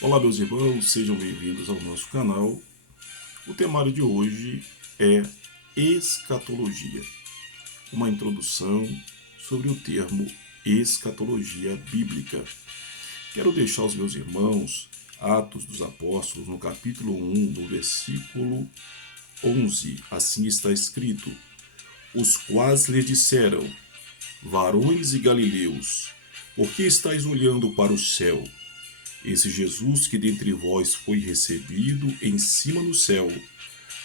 Olá, meus irmãos, sejam bem-vindos ao nosso canal. O temário de hoje é escatologia, uma introdução sobre o termo escatologia bíblica. Quero deixar aos meus irmãos Atos dos Apóstolos, no capítulo 1, no versículo 11. Assim está escrito: Os quais lhe disseram: Varões e galileus, por que estáis olhando para o céu? Esse Jesus que dentre vós foi recebido em cima no céu,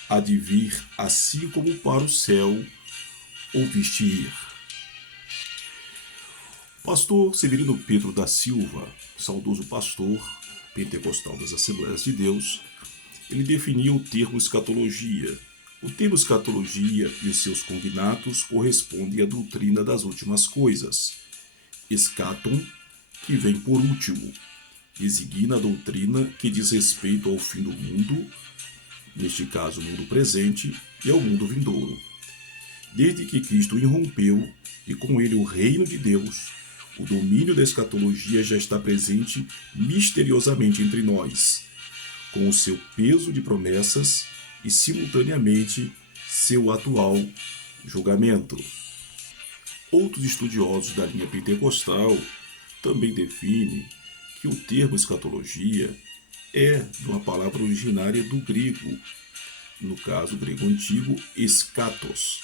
há de vir assim como para o céu ouviste ir. Pastor Severino Pedro da Silva, saudoso pastor pentecostal das Assembleias de Deus, ele definia o termo escatologia. O termo escatologia e os seus cognatos correspondem à doutrina das últimas coisas. Escaton, que vem por último, designa a doutrina que diz respeito ao fim do mundo, neste caso o mundo presente, e ao mundo vindouro. Desde que Cristo irrompeu e com ele o reino de Deus, o domínio da escatologia já está presente misteriosamente entre nós, com o seu peso de promessas e simultaneamente seu atual julgamento. Outros estudiosos da linha pentecostal também definem que o termo escatologia é de uma palavra originária do grego, no caso grego antigo, eschatos,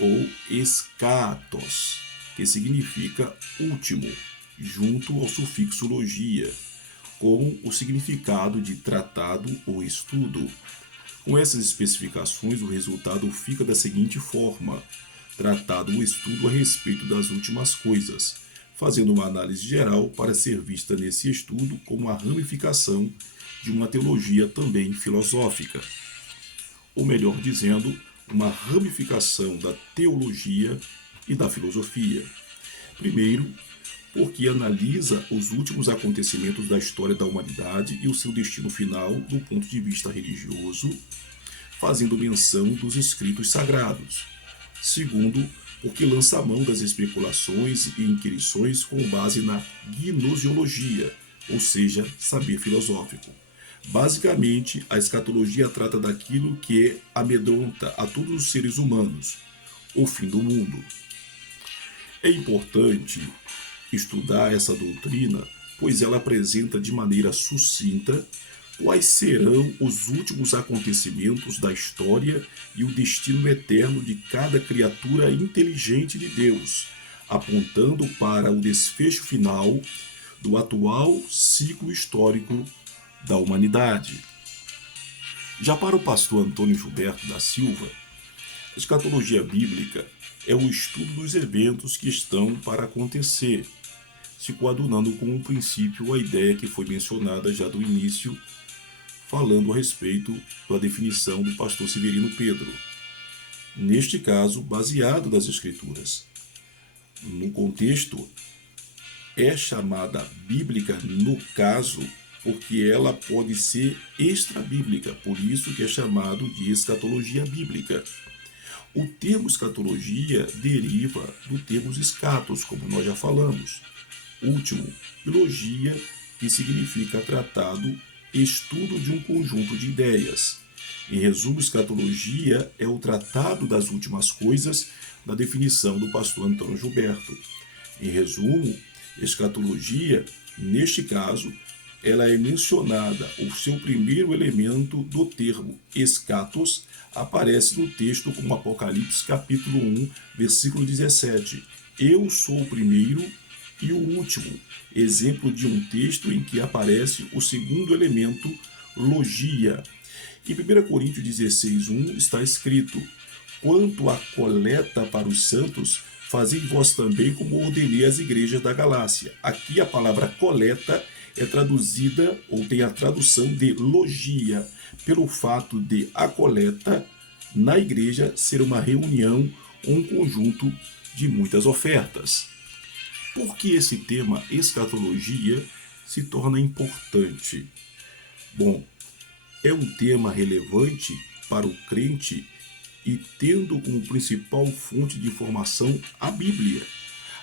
ou eschatos, que significa último, junto ao sufixo logia, com o significado de tratado ou estudo. Com essas especificações, o resultado fica da seguinte forma: tratado ou estudo a respeito das últimas coisas, fazendo uma análise geral para ser vista nesse estudo como a ramificação de uma teologia também filosófica. Ou melhor dizendo, uma ramificação da teologia e da filosofia. Primeiro, porque analisa os últimos acontecimentos da história da humanidade e o seu destino final do ponto de vista religioso, fazendo menção dos escritos sagrados. Segundo, porque lança a mão das especulações e inquirições com base na gnosiologia, ou seja, saber filosófico. Basicamente, a escatologia trata daquilo que amedronta a todos os seres humanos, o fim do mundo. É importante estudar essa doutrina, pois ela apresenta de maneira sucinta quais serão os últimos acontecimentos da história e o destino eterno de cada criatura inteligente de Deus, apontando para o desfecho final do atual ciclo histórico da humanidade. Já para o pastor Antônio Gilberto da Silva, a escatologia bíblica é o estudo dos eventos que estão para acontecer, se coadunando com o princípio a ideia que foi mencionada já do início, falando a respeito da definição do pastor Severino Pedro. Neste caso, baseado nas Escrituras. No contexto, é chamada bíblica no caso porque ela pode ser extra-bíblica, por isso que é chamado de escatologia bíblica. O termo escatologia deriva do termo escatos, como nós já falamos. Último, e logia, que significa tratado, estudo de um conjunto de ideias. Em resumo, escatologia é o tratado das últimas coisas, na definição do pastor Antônio Gilberto. Em resumo, escatologia, neste caso, ela é mencionada, o seu primeiro elemento do termo escatos aparece no texto como Apocalipse capítulo 1, versículo 17. Eu sou o primeiro e o último, exemplo de um texto em que aparece o segundo elemento, logia. Em 1 Coríntios 16, 1 está escrito: Quanto à coleta para os santos, fazei vós também como ordenei às igrejas da Galácia. Aqui a palavra coleta é traduzida, ou tem a tradução de logia, pelo fato de a coleta na igreja ser uma reunião ou um conjunto de muitas ofertas. Por que esse tema escatologia se torna importante? Bom, é um tema relevante para o crente e tendo como principal fonte de informação a Bíblia.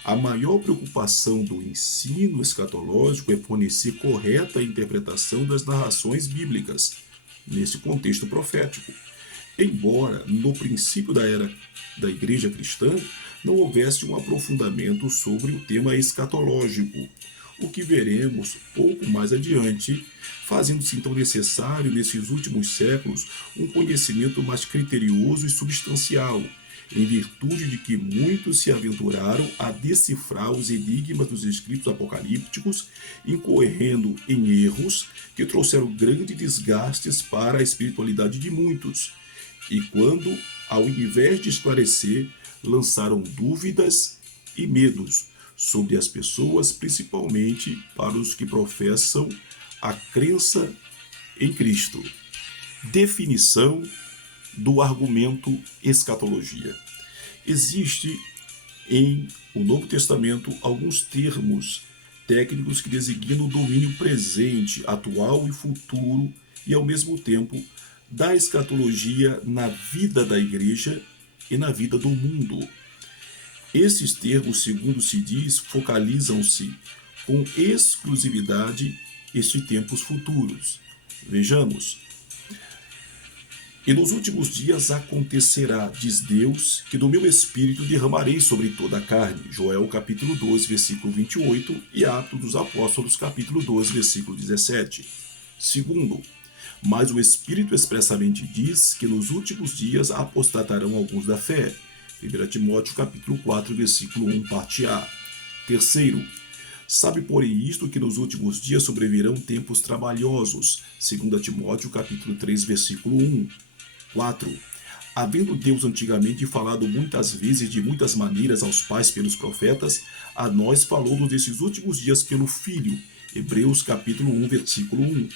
A maior preocupação do ensino escatológico é fornecer correta interpretação das narrações bíblicas, nesse contexto profético. Embora, no princípio da era da Igreja cristã, não houvesse um aprofundamento sobre o tema escatológico, o que veremos pouco mais adiante, fazendo-se então necessário, nesses últimos séculos, um conhecimento mais criterioso e substancial, em virtude de que muitos se aventuraram a decifrar os enigmas dos escritos apocalípticos, incorrendo em erros que trouxeram grandes desgastes para a espiritualidade de muitos, e quando, ao invés de esclarecer, lançaram dúvidas e medos sobre as pessoas, principalmente para os que professam a crença em Cristo. Definição do argumento escatologia. Existe em o Novo Testamento alguns termos técnicos que designam o domínio presente, atual e futuro, e ao mesmo tempo da escatologia na vida da igreja e na vida do mundo. Esses termos, segundo se diz, focalizam-se com exclusividade estes tempos futuros. Vejamos. E nos últimos dias acontecerá, diz Deus, que do meu espírito derramarei sobre toda a carne. Joel capítulo 12, versículo 28 e Atos dos Apóstolos capítulo 12, versículo 17. Segundo, mas o Espírito expressamente diz que nos últimos dias apostatarão alguns da fé. 1 Timóteo capítulo 4, versículo 1, parte A. Terceiro, sabe, porém, isto que nos últimos dias sobrevirão tempos trabalhosos. 2 Timóteo capítulo 3, versículo 1. 4. Havendo Deus antigamente falado muitas vezes de muitas maneiras aos pais pelos profetas, a nós falou desses últimos dias pelo Filho. Hebreus capítulo 1, versículo 1.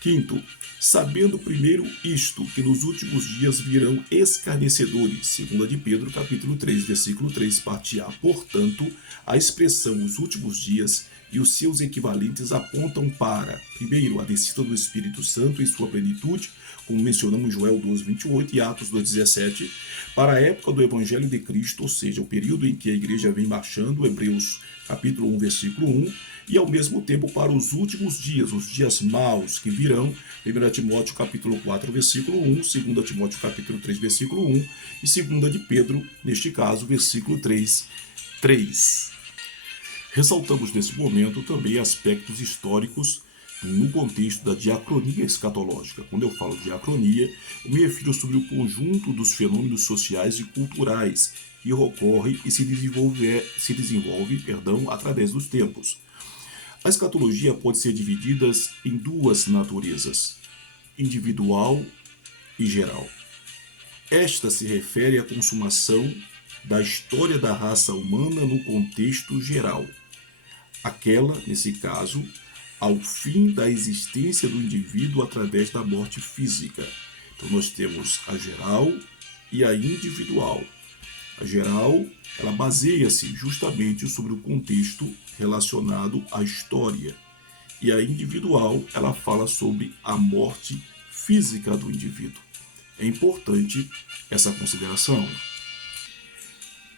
Quinto, sabendo primeiro isto, que nos últimos dias virão escarnecedores, 2 de Pedro, capítulo 3, versículo 3, parte A. Portanto, a expressão os últimos dias e os seus equivalentes apontam para, primeiro, a descida do Espírito Santo em sua plenitude, como mencionamos em Joel 12, 28 e Atos 2, 17, para a época do Evangelho de Cristo, ou seja, o período em que a igreja vem marchando, Hebreus capítulo 1, versículo 1, e ao mesmo tempo para os últimos dias, os dias maus que virão, 1 Timóteo capítulo 4, versículo 1, 2 Timóteo capítulo 3, versículo 1 e 2 de Pedro, neste caso, versículo 3, 3. Ressaltamos nesse momento também aspectos históricos no contexto da diacronia escatológica. Quando eu falo diacronia, eu me refiro sobre o conjunto dos fenômenos sociais e culturais que ocorre e se desenvolve através dos tempos. A escatologia pode ser dividida em duas naturezas, individual e geral. Esta se refere à consumação da história da raça humana no contexto geral. Aquela, nesse caso, ao fim da existência do indivíduo através da morte física. Então nós temos a geral e a individual. A geral, ela baseia-se justamente sobre o contexto relacionado à história. E a individual, ela fala sobre a morte física do indivíduo. É importante essa consideração.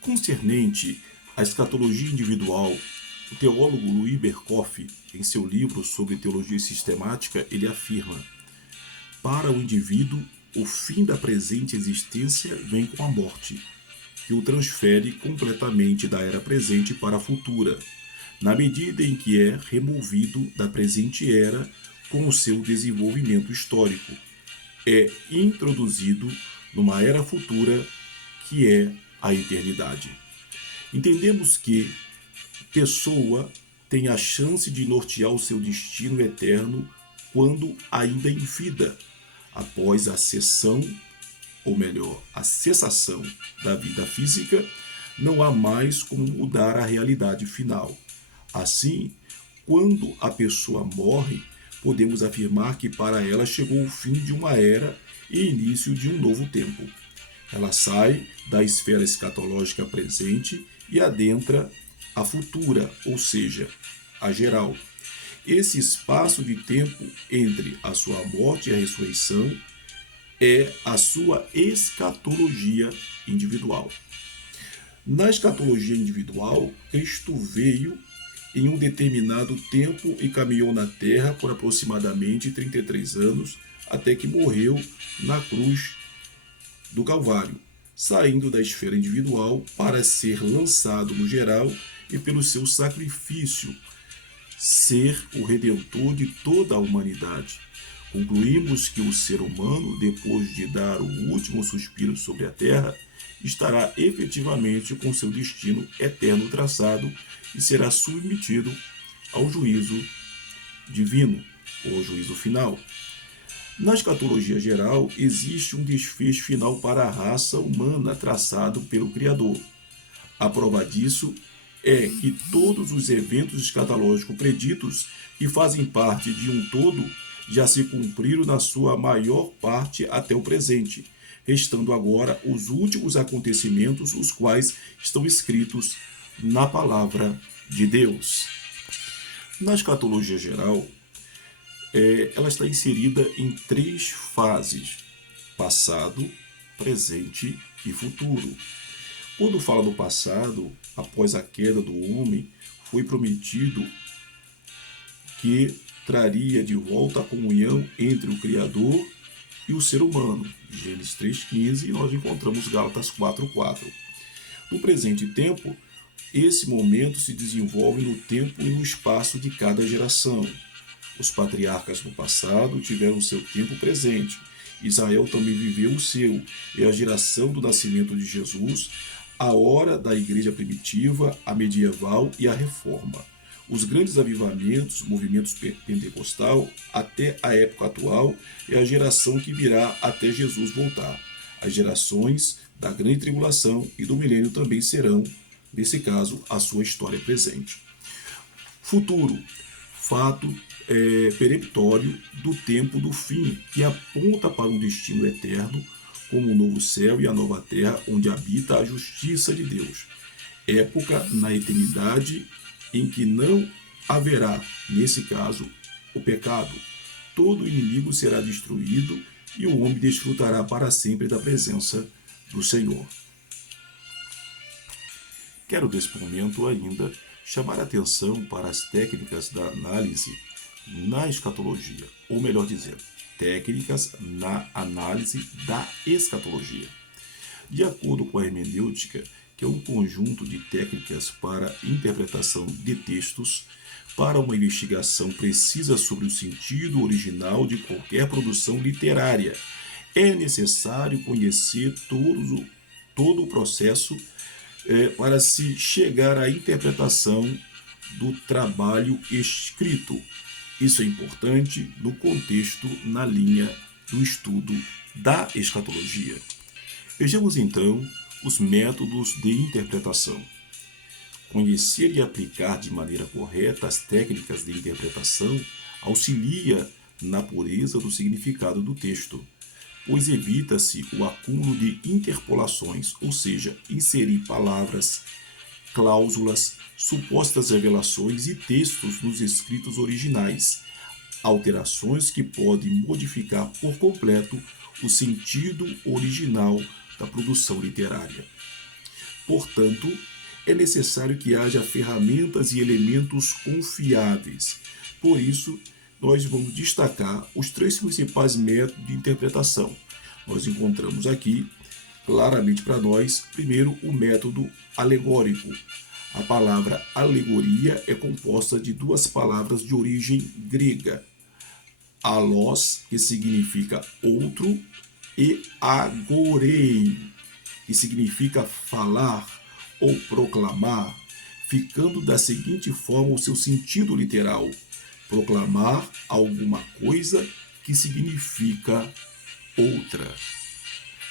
Concernente à escatologia individual, o teólogo Louis Berkhoff, em seu livro sobre teologia sistemática, ele afirma: para o indivíduo, o fim da presente existência vem com a morte, que o transfere completamente da era presente para a futura, na medida em que é removido da presente era com o seu desenvolvimento histórico. É introduzido numa era futura que é a eternidade. Entendemos que pessoa tem a chance de nortear o seu destino eterno quando ainda em vida, após a cessação, ou melhor, a cessação da vida física, não há mais como mudar a realidade final. Assim, quando a pessoa morre, podemos afirmar que para ela chegou o fim de uma era e início de um novo tempo. Ela sai da esfera escatológica presente e adentra a futura, ou seja, a geral. Esse espaço de tempo entre a sua morte e a ressurreição é a sua escatologia individual. Na escatologia individual, Cristo veio em um determinado tempo e caminhou na terra por aproximadamente 33 anos, até que morreu na cruz do Calvário, saindo da esfera individual para ser lançado no geral e pelo seu sacrifício ser o redentor de toda a humanidade. Concluímos que o ser humano, depois de dar o último suspiro sobre a terra, estará efetivamente com seu destino eterno traçado e será submetido ao juízo divino, ou juízo final. Na escatologia geral, existe um desfecho final para a raça humana traçado pelo Criador. A prova disso é que todos os eventos escatológicos preditos que fazem parte de um todo já se cumpriram na sua maior parte até o presente, restando agora os últimos acontecimentos, os quais estão escritos na palavra de Deus. Na escatologia geral, ela está inserida em 3 fases: passado, presente e futuro. Quando fala do passado, após a queda do homem, foi prometido que traria de volta a comunhão entre o Criador e o ser humano. Gênesis 3,15, e nós encontramos Gálatas 4,4. No presente tempo, esse momento se desenvolve no tempo e no espaço de cada geração. Os patriarcas no passado tiveram seu tempo presente. Israel também viveu o seu, e a geração do nascimento de Jesus, a hora da igreja primitiva, a medieval e a reforma. Os grandes avivamentos, movimentos pentecostal, até a época atual, é a geração que virá até Jesus voltar. As gerações da grande tribulação e do milênio também serão, nesse caso, a sua história presente. Futuro, fato peremptório do tempo do fim, que aponta para um destino eterno, como o novo céu e a nova terra, onde habita a justiça de Deus. Época na eternidade em que não haverá, nesse caso, o pecado. Todo inimigo será destruído e o homem desfrutará para sempre da presença do Senhor. Quero nesse momento ainda chamar a atenção para as técnicas da análise na escatologia, ou melhor dizendo, técnicas na análise da escatologia. De acordo com a hermenêutica, que é um conjunto de técnicas para interpretação de textos, para uma investigação precisa sobre o sentido original de qualquer produção literária, é necessário conhecer todo o processo para se chegar à interpretação do trabalho escrito. Isso é importante no contexto, na linha do estudo da escatologia. Vejamos então os métodos de interpretação. Conhecer e aplicar de maneira correta as técnicas de interpretação auxilia na pureza do significado do texto, pois evita-se o acúmulo de interpolações, ou seja, inserir palavras, cláusulas, supostas revelações e textos nos escritos originais, alterações que podem modificar por completo o sentido original da produção literária. Portanto, é necessário que haja ferramentas e elementos confiáveis. Por isso, nós vamos destacar os 3 principais métodos de interpretação. Nós encontramos aqui, claramente para nós, primeiro, o método alegórico. A palavra alegoria é composta de 2 palavras de origem grega: alós, que significa outro, e agorei, que significa falar ou proclamar, ficando da seguinte forma o seu sentido literal: proclamar alguma coisa que significa outra.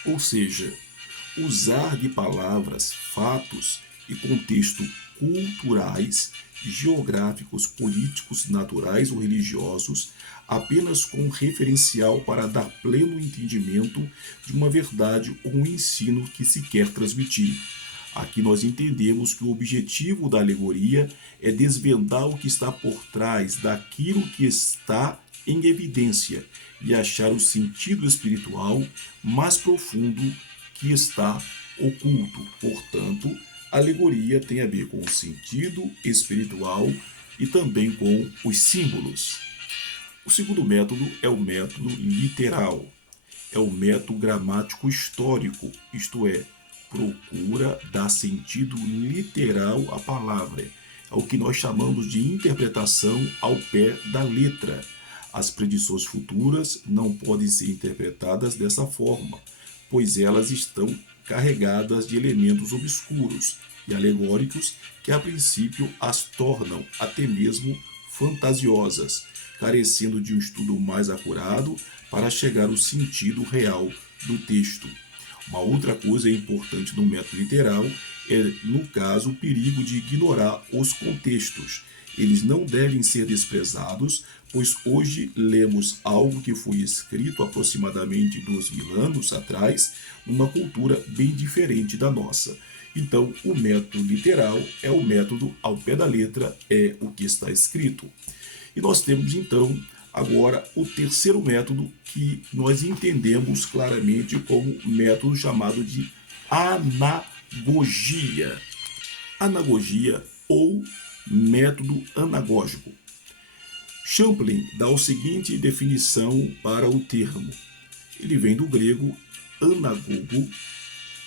Ou seja, usar de palavras, fatos e contexto culturais, geográficos, políticos, naturais ou religiosos apenas como referencial para dar pleno entendimento de uma verdade ou um ensino que se quer transmitir. Aqui nós entendemos que o objetivo da alegoria é desvendar o que está por trás daquilo que está em evidência e achar o sentido espiritual mais profundo que está oculto. Portanto, alegoria tem a ver com o sentido espiritual e também com os símbolos. O segundo método é o método literal. É o método gramático histórico, isto é, procura dar sentido literal à palavra. É o que nós chamamos de interpretação ao pé da letra. As predições futuras não podem ser interpretadas dessa forma, pois elas estão carregadas de elementos obscuros e alegóricos que a princípio as tornam até mesmo fantasiosas, carecendo de um estudo mais acurado para chegar ao sentido real do texto. Uma outra coisa importante no método literal é, no caso, o perigo de ignorar os contextos. Eles não devem ser desprezados, pois hoje lemos algo que foi escrito aproximadamente 2.000 anos atrás, numa cultura bem diferente da nossa. Então, o método literal é o método ao pé da letra, é o que está escrito. E nós temos, então, agora o terceiro método que nós entendemos claramente como método chamado de anagogia. Anagogia ou método anagógico. Champlin dá a seguinte definição para o termo. Ele vem do grego anagogo,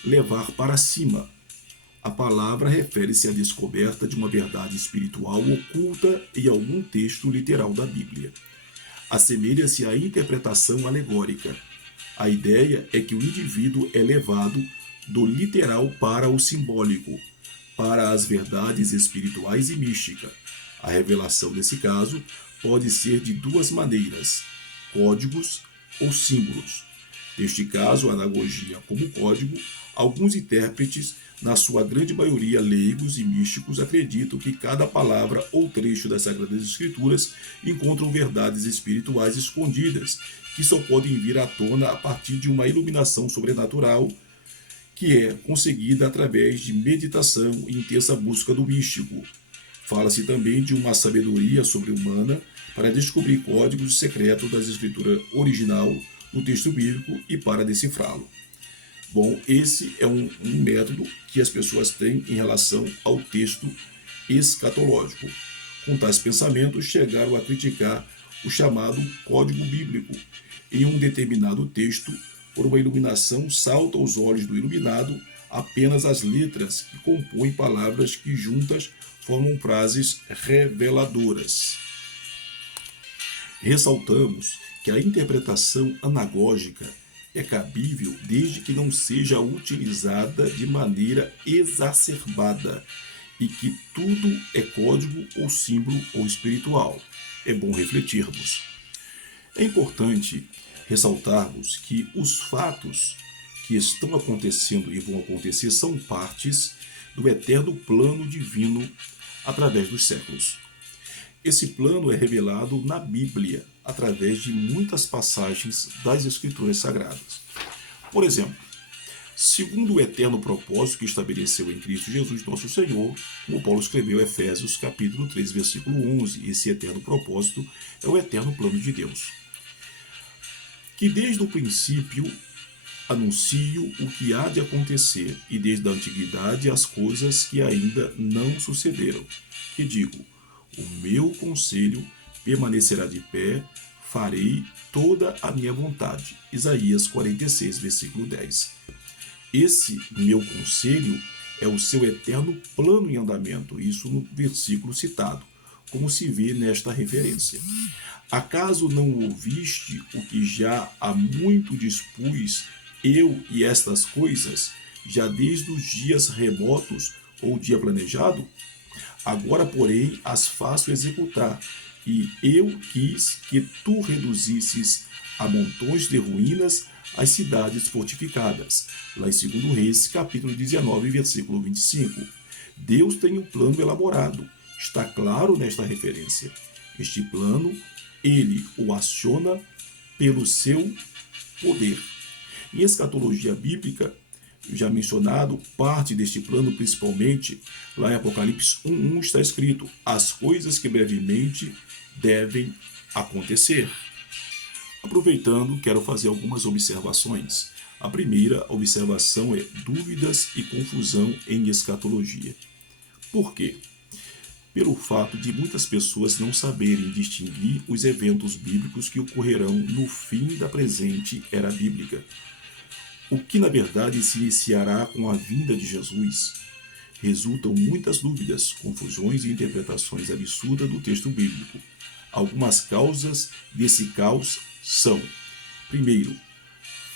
levar para cima. A palavra refere-se à descoberta de uma verdade espiritual oculta em algum texto literal da Bíblia. Assemelha-se à interpretação alegórica. A ideia é que o indivíduo é levado do literal para o simbólico, para as verdades espirituais e mística. A revelação, nesse caso, pode ser de duas maneiras: códigos ou símbolos. Neste caso, a anagogia como código, alguns intérpretes, na sua grande maioria leigos e místicos, acreditam que cada palavra ou trecho das Sagradas Escrituras encontram verdades espirituais escondidas, que só podem vir à tona a partir de uma iluminação sobrenatural, que é conseguida através de meditação e intensa busca do místico. Fala-se também de uma sabedoria sobre-humana para descobrir códigos secretos da escritura original no texto bíblico e para decifrá-lo. Bom, esse é um método que as pessoas têm em relação ao texto escatológico. Com tais pensamentos, chegaram a criticar o chamado código bíblico. Em um determinado texto, por uma iluminação, salta aos olhos do iluminado apenas as letras que compõem palavras que juntas formam frases reveladoras. Ressaltamos que a interpretação anagógica é cabível desde que não seja utilizada de maneira exacerbada e que tudo é código ou símbolo ou espiritual. É bom refletirmos. É importante ressaltarmos que os fatos que estão acontecendo e vão acontecer são partes do eterno plano divino através dos séculos. Esse plano é revelado na Bíblia, através de muitas passagens das Escrituras Sagradas. Por exemplo, segundo o eterno propósito que estabeleceu em Cristo Jesus, nosso Senhor, como Paulo escreveu em Efésios capítulo 3, versículo 11, esse eterno propósito é o eterno plano de Deus, que desde o princípio anuncio o que há de acontecer, e desde a antiguidade as coisas que ainda não sucederam, que digo, o meu conselho permanecerá de pé, farei toda a minha vontade. Isaías 46, versículo 10. Esse meu conselho é o seu eterno plano em andamento, isso no versículo citado, como se vê nesta referência. Acaso não ouviste o que já há muito dispus eu e estas coisas, já desde os dias remotos ou dia planejado? Agora, porém, as faço executar, e eu quis que tu reduzisses a montões de ruínas as cidades fortificadas. Lá em 2 Reis, capítulo 19, versículo 25. Deus tem um plano elaborado, está claro nesta referência. Este plano, ele o aciona pelo seu poder. Em escatologia bíblica, já mencionado, parte deste plano, principalmente, lá em Apocalipse 1:1 está escrito: as coisas que brevemente devem acontecer. Aproveitando, quero fazer algumas observações. A primeira observação é dúvidas e confusão em escatologia. Por quê? Pelo fato de muitas pessoas não saberem distinguir os eventos bíblicos que ocorrerão no fim da presente era bíblica. O que na verdade se iniciará com a vinda de Jesus. Resultam muitas dúvidas, confusões e interpretações absurdas do texto bíblico. Algumas causas desse caos são: primeiro,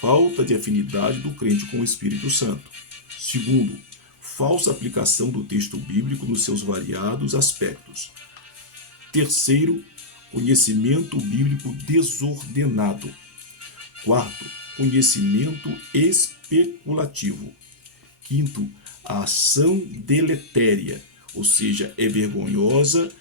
falta de afinidade do crente com o Espírito Santo. Segundo, falsa aplicação do texto bíblico nos seus variados aspectos. Terceiro, conhecimento bíblico desordenado. Quarto, conhecimento especulativo. Quinto, a ação deletéria, ou seja, é vergonhosa,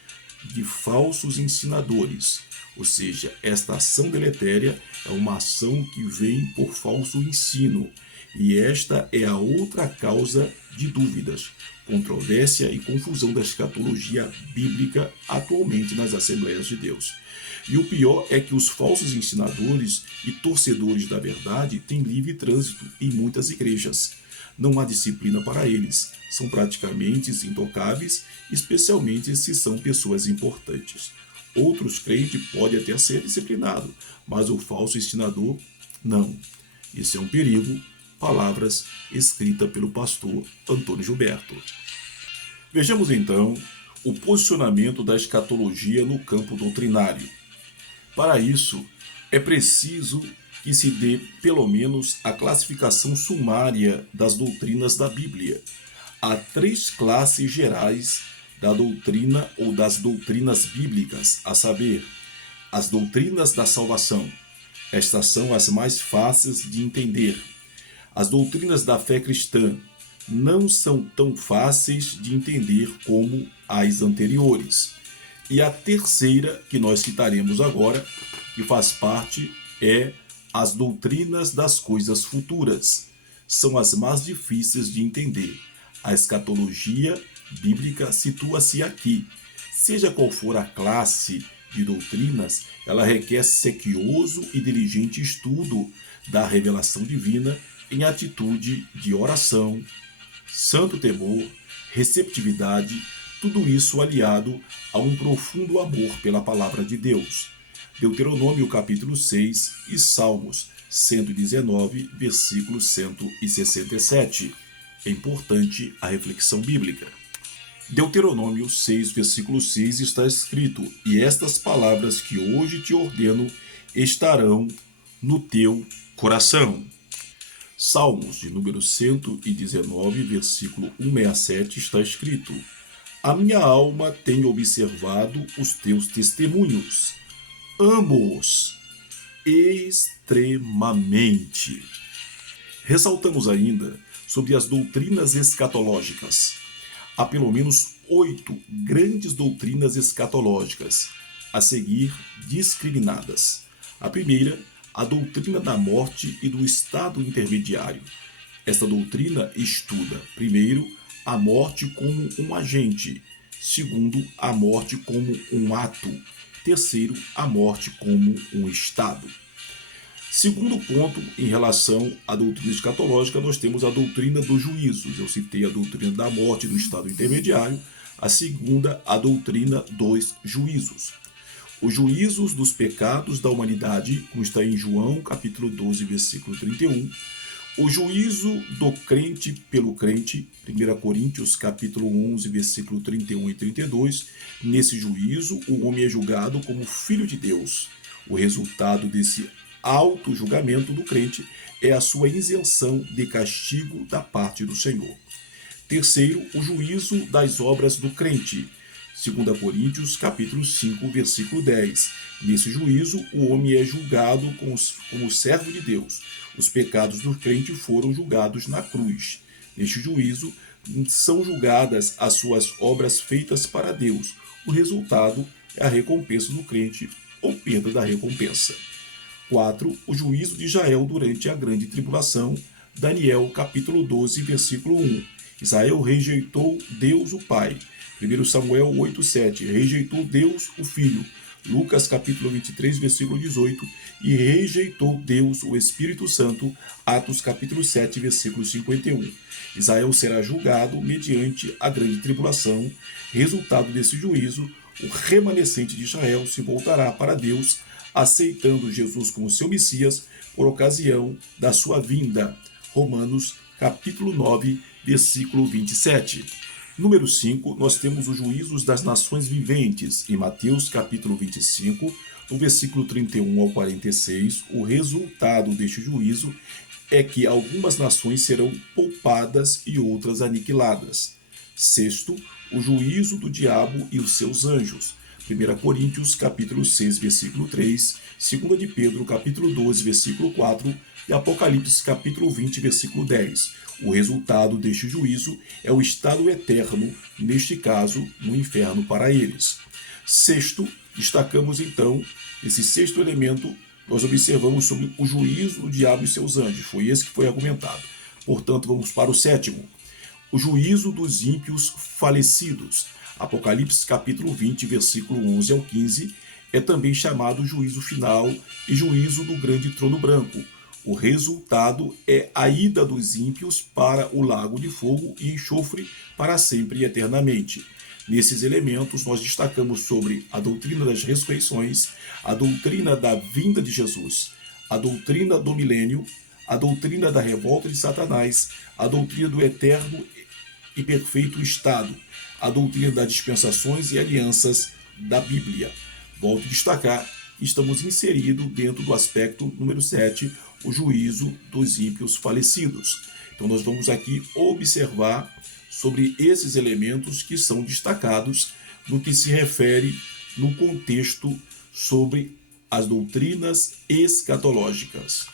de falsos ensinadores. Ou seja, esta ação deletéria é uma ação que vem por falso ensino. E esta é a outra causa de dúvidas, controvérsia e confusão da escatologia bíblica atualmente nas Assembleias de Deus. E o pior é que os falsos ensinadores e torcedores da verdade têm livre trânsito em muitas igrejas. Não há disciplina para eles, são praticamente intocáveis, especialmente se são pessoas importantes. Outros crentes podem até ser disciplinados, mas o falso ensinador não. Isso é um perigo. Palavras escritas pelo pastor Antônio Gilberto. Vejamos então o posicionamento da escatologia no campo doutrinário. Para isso, é preciso que se dê pelo menos a classificação sumária das doutrinas da Bíblia. Há 3 classes gerais da doutrina ou das doutrinas bíblicas, a saber, as doutrinas da salvação. Estas são as mais fáceis de entender. As doutrinas da fé cristã não são tão fáceis de entender como as anteriores. E a terceira, que nós citaremos agora, que faz parte, é as doutrinas das coisas futuras. São as mais difíceis de entender. A escatologia bíblica situa-se aqui. Seja qual for a classe de doutrinas, ela requer sequioso e diligente estudo da revelação divina em atitude de oração, santo temor, receptividade, tudo isso aliado a um profundo amor pela palavra de Deus. Deuteronômio capítulo 6 e Salmos 119, versículo 167. É importante a reflexão bíblica. Deuteronômio 6, versículo 6 está escrito: "E estas palavras que hoje te ordeno estarão no teu coração." Salmos de número 119, versículo 167 está escrito: "A minha alma tem observado os teus testemunhos. Amo-os extremamente." Ressaltamos ainda sobre as doutrinas escatológicas. Há pelo menos 8 grandes doutrinas escatológicas, a seguir discriminadas. A primeira, a doutrina da morte e do estado intermediário. Esta doutrina estuda, primeiro, a morte como um agente, segundo, a morte como um ato, terceiro, a morte como um estado. Segundo ponto, em relação à doutrina escatológica, nós temos a doutrina dos juízos. Eu citei a doutrina da morte e do estado intermediário. A segunda, a doutrina dos juízos. Os juízos dos pecados da humanidade, como está em João, capítulo 12, versículo 31. O juízo do crente pelo crente, 1 Coríntios, capítulo 11, versículo 31 e 32. Nesse juízo, o homem é julgado como filho de Deus. O resultado desse auto-julgamento do crente é a sua isenção de castigo da parte do Senhor. Terceiro, o juízo das obras do crente. 2 Coríntios, capítulo 5, versículo 10. Nesse juízo, o homem é julgado como servo de Deus. Os pecados do crente foram julgados na cruz. Neste juízo, são julgadas as suas obras feitas para Deus. O resultado é a recompensa do crente ou perda da recompensa. 4. O juízo de Israel durante a grande tribulação. Daniel, capítulo 12, versículo 1. Israel rejeitou Deus o Pai. 1 Samuel 8,7. Rejeitou Deus o Filho. Lucas capítulo 23, versículo 18, e rejeitou Deus, o Espírito Santo, Atos capítulo 7, versículo 51. Israel será julgado mediante a grande tribulação. Resultado desse juízo, o remanescente de Israel se voltará para Deus, aceitando Jesus como seu Messias por ocasião da sua vinda. Romanos capítulo 9, versículo 27. Número 5, nós temos os juízos das nações viventes. Em Mateus capítulo 25, no versículo 31 ao 46, o resultado deste juízo é que algumas nações serão poupadas e outras aniquiladas. Sexto, o juízo do diabo e os seus anjos. 1 Coríntios capítulo 6, versículo 3, 2 de Pedro capítulo 12, versículo 4 e Apocalipse capítulo 20, versículo 10. O resultado deste juízo é o estado eterno, neste caso, no inferno para eles. Sexto, destacamos então, esse sexto elemento, nós observamos sobre o juízo do diabo e seus anjos. Foi esse que foi argumentado. Portanto, vamos para o sétimo. O juízo dos ímpios falecidos. Apocalipse capítulo 20, versículo 11 ao 15, é também chamado juízo final e juízo do grande trono branco. O resultado é a ida dos ímpios para o lago de fogo e enxofre para sempre e eternamente. Nesses elementos, nós destacamos sobre a doutrina das ressurreições, a doutrina da vinda de Jesus, a doutrina do milênio, a doutrina da revolta de Satanás, a doutrina do eterno e perfeito estado, a doutrina das dispensações e alianças da Bíblia. Volto a destacar, estamos inseridos dentro do aspecto número 7, o juízo dos ímpios falecidos. Então nós vamos aqui observar sobre esses elementos que são destacados no que se refere no contexto sobre as doutrinas escatológicas.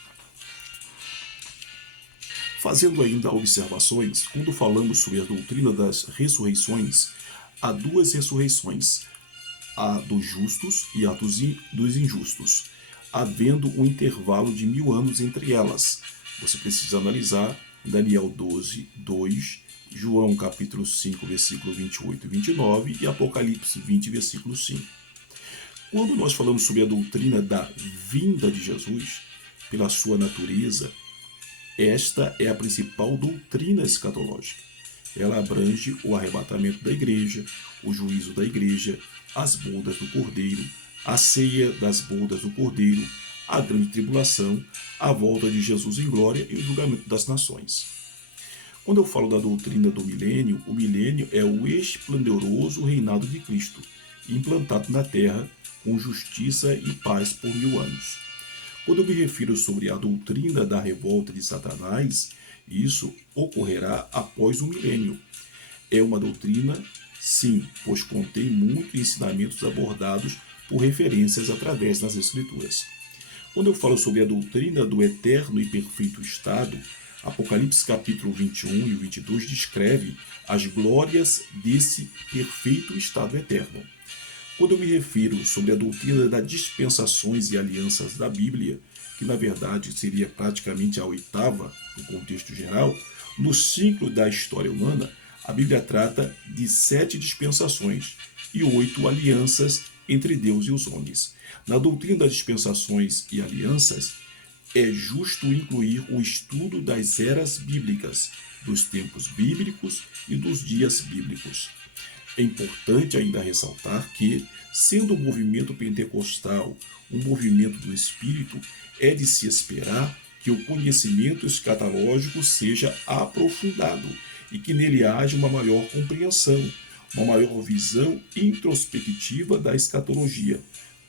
Fazendo ainda observações, quando falamos sobre a doutrina das ressurreições, há duas ressurreições, a dos justos e a dos injustos, havendo um intervalo de 1000 anos entre elas. Você precisa analisar Daniel 12, 2, João capítulo 5, versículo 28 e 29 e Apocalipse 20, versículo 5. Quando nós falamos sobre a doutrina da vinda de Jesus, pela sua natureza, esta é a principal doutrina escatológica. Ela abrange o arrebatamento da igreja, o juízo da igreja, as bodas do Cordeiro, a ceia das bodas do Cordeiro, a grande tribulação, a volta de Jesus em glória e o julgamento das nações. Quando eu falo da doutrina do milênio, o milênio é o esplendoroso reinado de Cristo, implantado na terra com justiça e paz por 1000 anos. Quando eu me refiro sobre a doutrina da revolta de Satanás, isso ocorrerá após o milênio. É uma doutrina, sim, pois contém muitos ensinamentos abordados por referências através das Escrituras. Quando eu falo sobre a doutrina do eterno e perfeito estado, Apocalipse capítulo 21 e 22 descreve as glórias desse perfeito estado eterno. Quando eu me refiro sobre a doutrina das dispensações e alianças da Bíblia, que na verdade seria praticamente a oitava no contexto geral, no ciclo da história humana, a Bíblia trata de 7 dispensações e 8 alianças entre Deus e os homens. Na doutrina das dispensações e alianças, é justo incluir o estudo das eras bíblicas, dos tempos bíblicos e dos dias bíblicos. É importante ainda ressaltar que, sendo o movimento pentecostal um movimento do Espírito, é de se esperar que o conhecimento escatológico seja aprofundado e que nele haja uma maior compreensão, uma maior visão introspectiva da escatologia,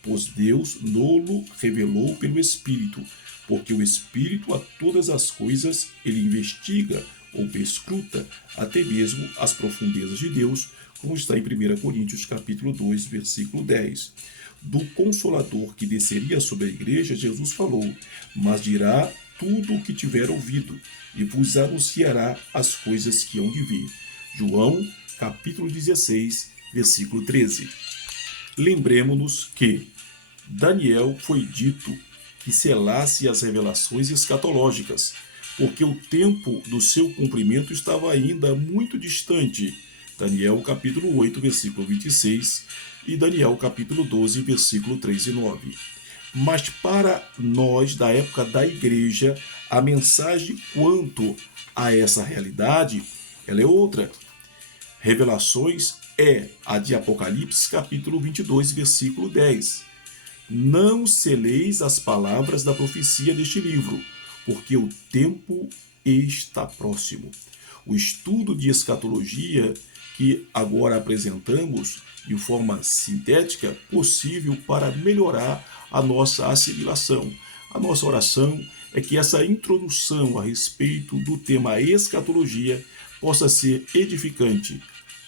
pois Deus nolo revelou pelo Espírito, porque o Espírito a todas as coisas ele investiga ou perscruta até mesmo as profundezas de Deus, como está em 1 Coríntios capítulo 2, versículo 10. Do Consolador que desceria sobre a igreja, Jesus falou, mas dirá tudo o que tiver ouvido, e vos anunciará as coisas que hão de vir. João capítulo 16, versículo 13. Lembremos-nos que Daniel foi dito que selasse as revelações escatológicas, porque o tempo do seu cumprimento estava ainda muito distante. Daniel capítulo 8, versículo 26 e Daniel capítulo 12, versículo 3 e 9. Mas para nós, da época da igreja, a mensagem quanto a essa realidade, ela é outra. Revelações é a de Apocalipse capítulo 22, versículo 10. Não seleis as palavras da profecia deste livro, porque o tempo está próximo. O estudo de escatologia que agora apresentamos de forma sintética possível para melhorar a nossa assimilação. A nossa oração é que essa introdução a respeito do tema escatologia possa ser edificante,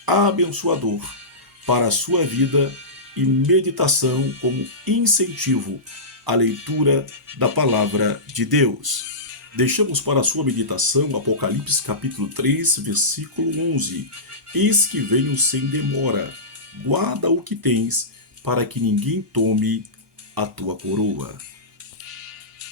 abençoador para a sua vida e meditação como incentivo à leitura da palavra de Deus. Deixamos para a sua meditação Apocalipse capítulo 3, versículo 11. Eis que venho sem demora, guarda o que tens, para que ninguém tome a tua coroa.